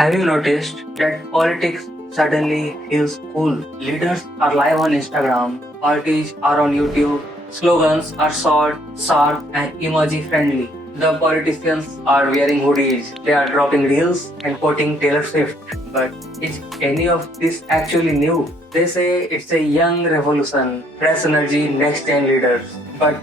Have you noticed that politics suddenly feels cool? Leaders are live on Instagram, parties are on YouTube, slogans are short, sharp, and emoji friendly. The politicians are wearing hoodies, they are dropping reels and quoting Taylor Swift. But is any of this actually new? They say it's a young revolution, fresh energy, next gen leaders. But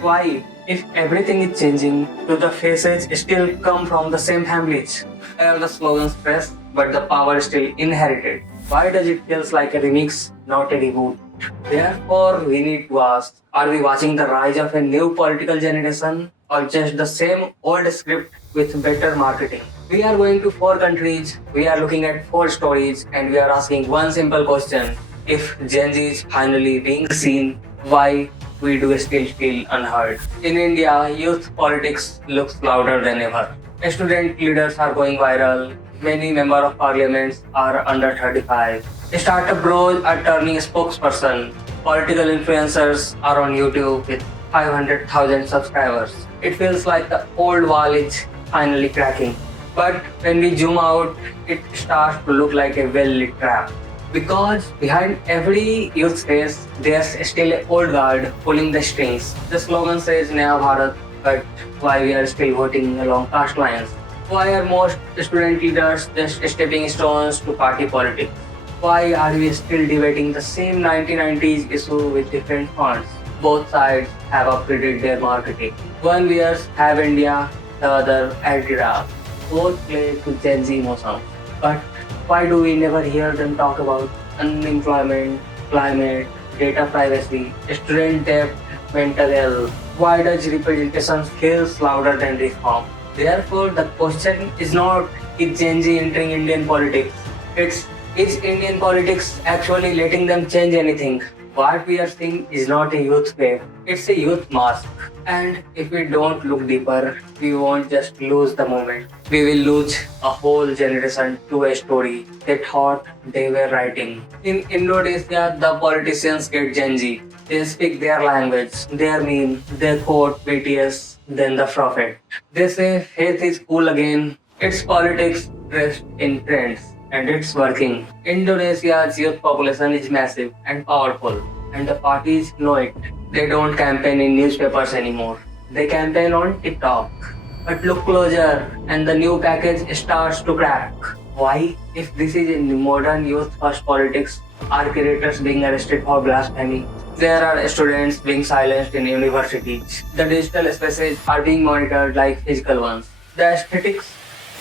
why? If everything is changing, do the faces still come from the same families? Why are the slogans fresh, but the power is still inherited? Why does it feels like a remix, not a reboot? Therefore, we need to ask, are we watching the rise of a new political generation or just the same old script with better marketing? We are going to four countries, we are looking at four stories, and we are asking one simple question. If Gen Z is finally being seen, why we do still feel unheard? In India, youth politics looks louder than ever. Student leaders are going viral. Many members of parliaments are under 35. Startup bros are turning spokesperson. Political influencers are on YouTube with 500,000 subscribers. It feels like the old wall is finally cracking. But when we zoom out, it starts to look like a well-lit trap. Because behind every youth face, there's still an old guard pulling the strings. The slogan says Naya Bharat, but why we are still voting along caste lines? Why are most student leaders just stepping stones to party politics? Why are we still debating the same 1990s issue with different fonts? Both sides have upgraded their marketing. One wears Have India, the other Altira. Both play to Gen Z emotions. But why do we never hear them talk about unemployment, climate, data privacy, student debt, mental health? Why does representation feel louder than reform? Therefore, the question is not is Gen Z entering Indian politics. It's is Indian politics actually letting them change anything? What we are seeing is not a youth wave, it's a youth mask. And if we don't look deeper, we won't just lose the moment. We will lose a whole generation to a story they thought they were writing. In Indonesia, the politicians get Gen Z. They speak their language, their meme, they quote BTS, then the prophet. They say faith is cool again. It's politics dressed in trends. And it's working. Indonesia's youth population is massive and powerful, and the parties know it. They don't campaign in newspapers anymore. They campaign on TikTok. But look closer, and the new package starts to crack. Why? If this is in modern youth first politics, are creators being arrested for blasphemy? There are students being silenced in universities. The digital spaces are being monitored like physical ones. The aesthetics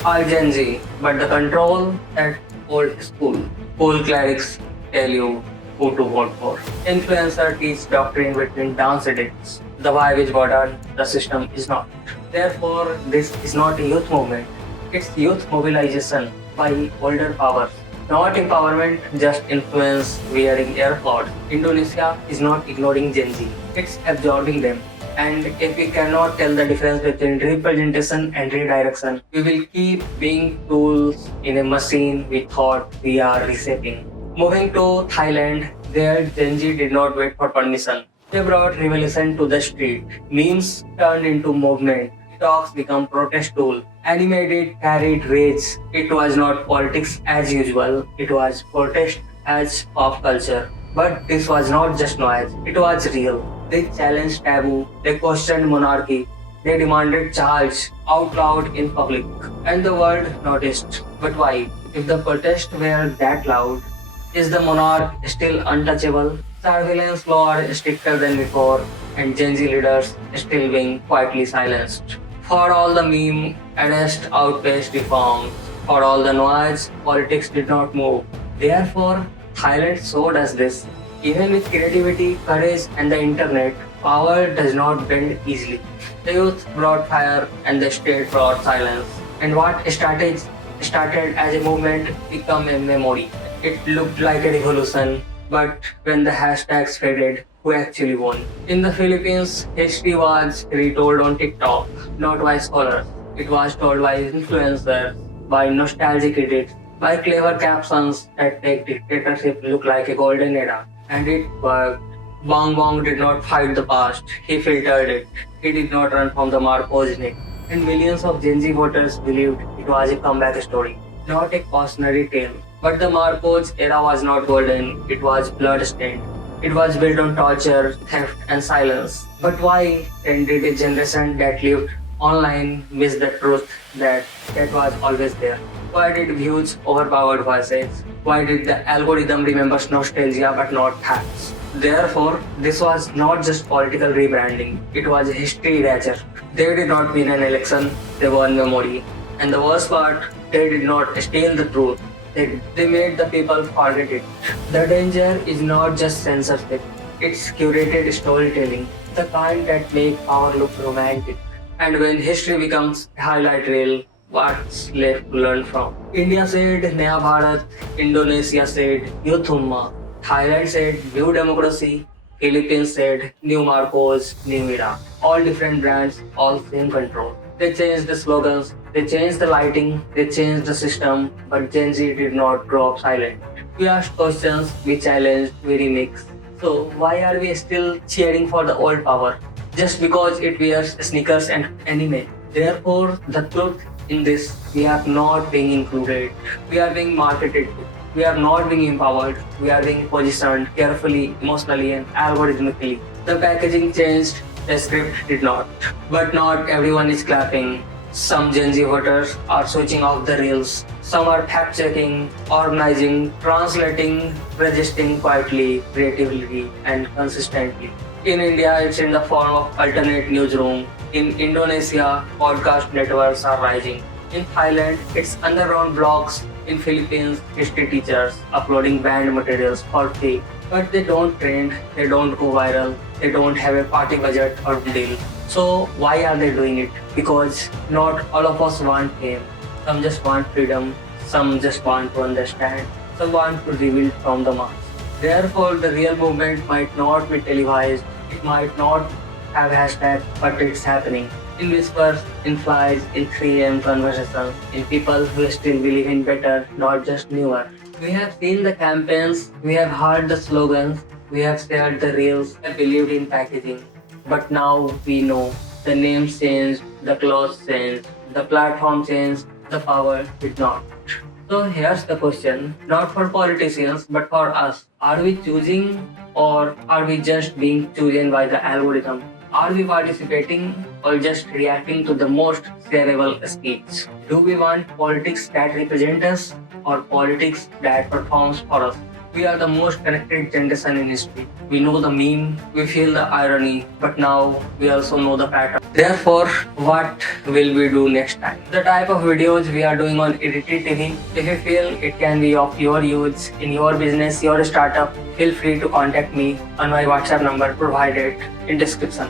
are Gen Z, but the control at old school. Cool clerics tell you who to vote for. Influencer teach doctrine between dance edits. The vibe is modern, the system is not. Therefore, this is not a youth movement. It's youth mobilization by older powers. Not empowerment, just influence wearing AirPods. Indonesia is not ignoring Gen Z. It's absorbing them. And if we cannot tell the difference between representation and redirection, we will keep being tools in a machine we thought we are reshaping. Moving to Thailand, there Gen Z did not wait for permission. They brought revolution to the street. Memes turned into movement. Talks become protest tool. Animated carried rage. It was not politics as usual. It was protest as pop culture. But this was not just noise. It was real. They challenged taboo, they questioned monarchy, they demanded charge out loud in public. And the world noticed. But why? If the protests were that loud, is the monarch still untouchable? Surveillance law are stricter than before, and Gen Z leaders still being quietly silenced. For all the meme, arrest outpaced reforms. For all the noise, politics did not move. Therefore, Thailand showed us this. Even with creativity, courage, and the internet, power does not bend easily. The youth brought fire, and the state brought silence. And what started as a movement became a memory. It looked like a revolution, but when the hashtags faded, who actually won? In the Philippines, history was retold on TikTok, not by scholars. It was told by influencers, by nostalgic edits, by clever captions that make dictatorship look like a golden era. And it worked. Bong Bong did not fight the past, he filtered it. He did not run from the Marcos net. And millions of Gen Z voters believed it was a comeback story. not a cautionary tale. But the Marcos era was not golden, it was blood-stained. It was built on torture, theft, and silence. But why then did a generation that lived online miss the truth that was always there? Why did views overpowered voices? Why did the algorithm remembers nostalgia but not facts? Therefore, this was not just political rebranding, it was a history erasure. They did not win an election, they won memory. And the worst part, they did not steal the truth. They made the people forget it. The danger is not just censorship, it's curated storytelling, the kind that make power look romantic. And when history becomes a highlight reel, what's left to learn from? India said Naya Bharat, Indonesia said Youth Umma, Thailand said New Democracy, Philippines said New Marcos, New Era. All different brands, all same control. They changed the slogans, they changed the lighting, they changed the system, but Gen Z did not drop silent. We asked questions, we challenged, we remixed. So why are we still cheering for the old power? Just because it wears sneakers and anime. Therefore, the truth in this, we are not being included. We are being marketed to. We are not being empowered. We are being positioned carefully, emotionally, and algorithmically. The packaging changed, the script did not. But not everyone is clapping. Some Gen Z voters are switching off the reels. Some are fact checking, organizing, translating, resisting quietly, creatively, and consistently. In India, it's in the form of alternate newsroom. In Indonesia, podcast networks are rising. In Thailand, it's underground blogs. In Philippines, history teachers uploading banned materials for free. But they don't trend, they don't go viral, they don't have a party budget or deal. So why are they doing it? Because not all of us want fame. Some just want freedom, some just want to understand, some want to reveal from the mass. Therefore, the real movement might not be televised, it might not have hashtags, but it's happening. In whispers, in flies, in 3 a.m. conversations, in people who still believe in better, not just newer. We have seen the campaigns, we have heard the slogans, we have shared the reels, we have believed in packaging. But now we know the names changed, the clothes changed, the platform changed, the power did not. So here's the question, not for politicians, but for us. Are we choosing or are we just being chosen by the algorithm? Are we participating or just reacting to the most shareable speech? Do we want politics that represent us or politics that performs for us? We are the most connected generation in history. We know the meme, we feel the irony, but now we also know the pattern. Therefore, what will we do next time? The type of videos we are doing on Edited TV, if you feel it can be of your use in your business, your startup, feel free to contact me on my WhatsApp number provided in description.